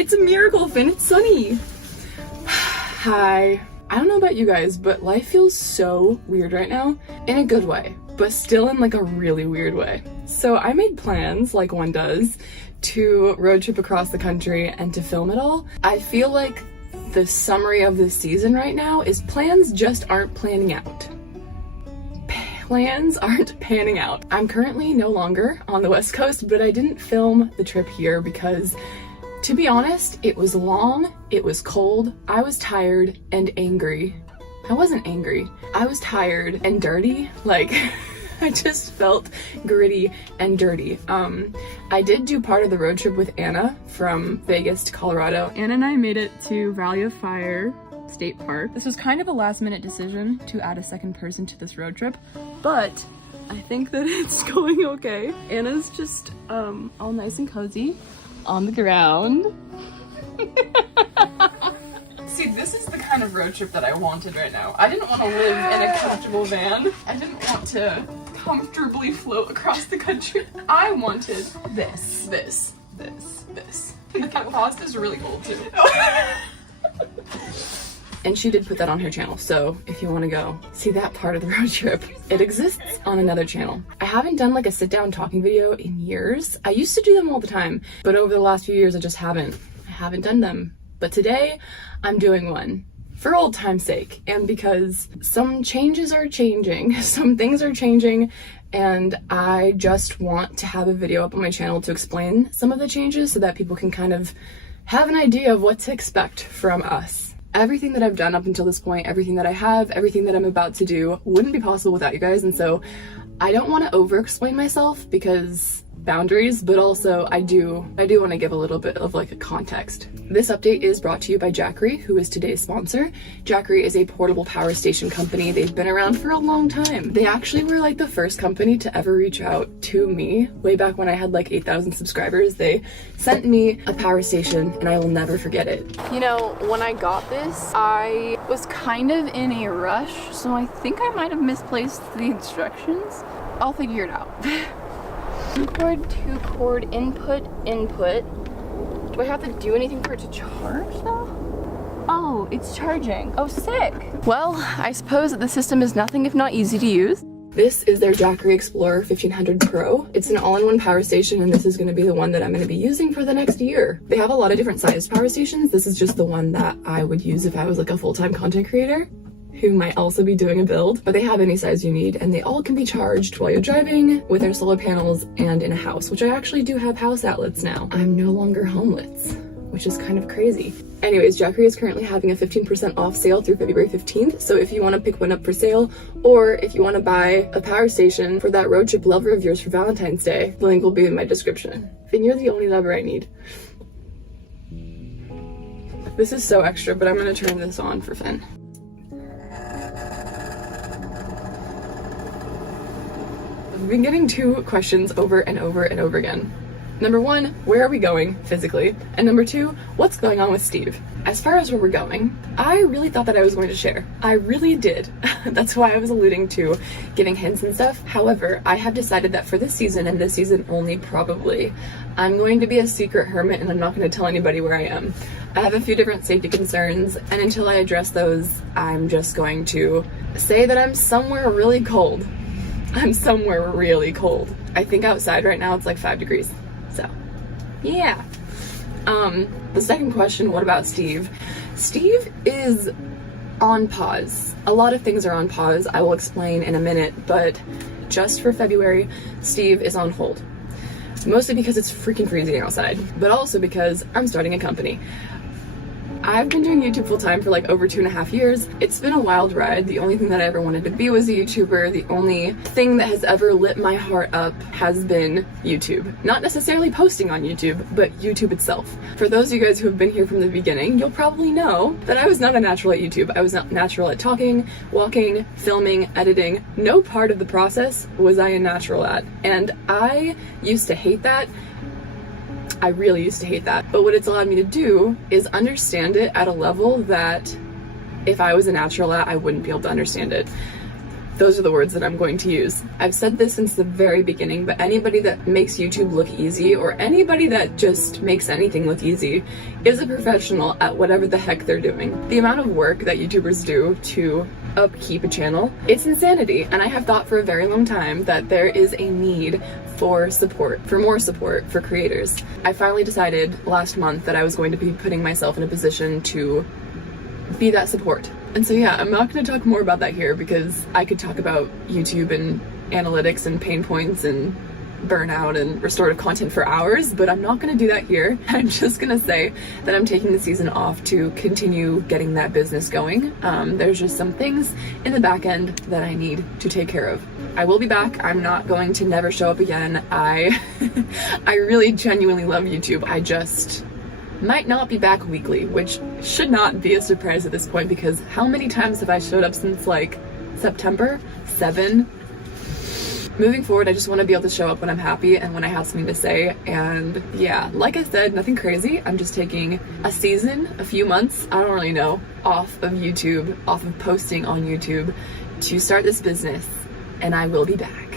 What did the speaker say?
It's a miracle, Finn. It's sunny. Hi. I don't know about you guys, but life feels so weird right now, in a good way, but still in like a really weird way. So I made plans, like one does, to road trip across the country and to film it all. I feel like the summary of this season right now is plans just aren't planning out. Plans aren't panning out. I'm currently no longer on the West Coast, but I didn't film the trip here because, to be honest, it was long, it was cold, I was tired and angry. I wasn't angry. I was tired and dirty. Like, I just felt gritty and dirty. I did do part of the road trip with Anna from Vegas to Colorado. Anna and I made it to Valley of Fire State Park. This was kind of a last minute decision to add a second person to this road trip, but I think that it's going okay. Anna's just all nice and cozy on the ground. See, this is the kind of road trip that I wanted right now. I didn't want to live in a comfortable van. I didn't want to comfortably float across the country. I wanted this. The pasta is really cold too. And she did put that on her channel, so if you want to go see that part of the road trip, it exists on another channel. I haven't done like a sit-down talking video in years. I used to do them all the time, but over the last few years I just haven't done them. But today I'm doing one for old time's sake, and because some changes are changing, some things are changing, and I just want to have a video up on my channel to explain some of the changes so that people can kind of have an idea of what to expect from us. Everything that I've done up until this point, everything that I have, everything that I'm about to do wouldn't be possible without you guys, and so I don't want to over-explain myself because boundaries, but also I do want to give a little bit of like a context. This update is brought to you by Jackery, who is today's sponsor. Jackery is a portable power station company. They've been around for a long time. They actually were like the first company to ever reach out to me way back when I had like 8,000 subscribers. They sent me a power station and I will never forget it. You know, when I got this, I was kind of in a rush, so I think I might have misplaced the instructions. I'll figure it out. 2-cord input. Do I have to do anything for it to charge though? Oh, it's charging. Oh, sick. Well, I suppose that the system is nothing if not easy to use. This is their Jackery Explorer 1500 Pro. It's an all-in-one power station, and this is going to be the one that I'm going to be using for the next year. They have a lot of different sized power stations. This is just the one that I would use if I was like a full-time content creator who might also be doing a build, but they have any size you need, and they all can be charged while you're driving, with their solar panels, and in a house, which I actually do have house outlets now. I'm no longer homeless, which is kind of crazy. Anyways, Jackery is currently having a 15% off sale through February 15th, so if you want to pick one up for sale, or if you want to buy a power station for that road trip lover of yours for Valentine's Day, the link will be in my description. Finn, you're the only lover I need. This is so extra, but I'm gonna turn this on for Finn. I've been getting two questions over and over and over again. Number one, where are we going physically? And number two, what's going on with Steve? As far as where we're going, I really thought that I was going to share. I really did. That's why I was alluding to giving hints and stuff. However, I have decided that for this season, and this season only probably, I'm going to be a secret hermit and I'm not going to tell anybody where I am. I have a few different safety concerns, and until I address those, I'm just going to say that I'm somewhere really cold. I'm somewhere really cold. I think outside right now it's like 5 degrees. So, yeah. The second question, what about Steve? Steve is on pause. A lot of things are on pause. I will explain in a minute, but just for February, Steve is on hold. Mostly because it's freaking freezing outside, but also because I'm starting a company. I've been doing YouTube full time for like over 2.5 years. It's been a wild ride. The only thing that I ever wanted to be was a YouTuber. The only thing that has ever lit my heart up has been YouTube. Not necessarily posting on YouTube, but YouTube itself. For those of you guys who have been here from the beginning, you'll probably know that I was not a natural at YouTube. I was not natural at talking, walking, filming, editing. No part of the process was I a natural at. And I used to hate that. I really used to hate that. But what it's allowed me to do is understand it at a level that if I was a natural at, I wouldn't be able to understand it. Those are the words that I'm going to use. I've said this since the very beginning, but anybody that makes YouTube look easy, or anybody that just makes anything look easy, is a professional at whatever the heck they're doing. The amount of work that YouTubers do to upkeep a channel, it's insanity. And I have thought for a very long time that there is a need for support, for more support for creators. I finally decided last month that I was going to be putting myself in a position to be that support. And so yeah, I'm not going to talk more about that here because I could talk about YouTube and analytics and pain points and burnout and restorative content for hours, but I'm not going to do that here. I'm just going to say that I'm taking the season off to continue getting that business going. There's just some things in the back end that I need to take care of. I will be back. I'm not going to never show up again. I really genuinely love YouTube. I just might not be back weekly, which should not be a surprise at this point because how many times have I showed up since like September? 7. Moving forward, I just want to be able to show up when I'm happy and when I have something to say. And yeah, like I said, nothing crazy. I'm just taking a season, a few months, I don't really know, off of YouTube, off of posting on YouTube to start this business, and I will be back.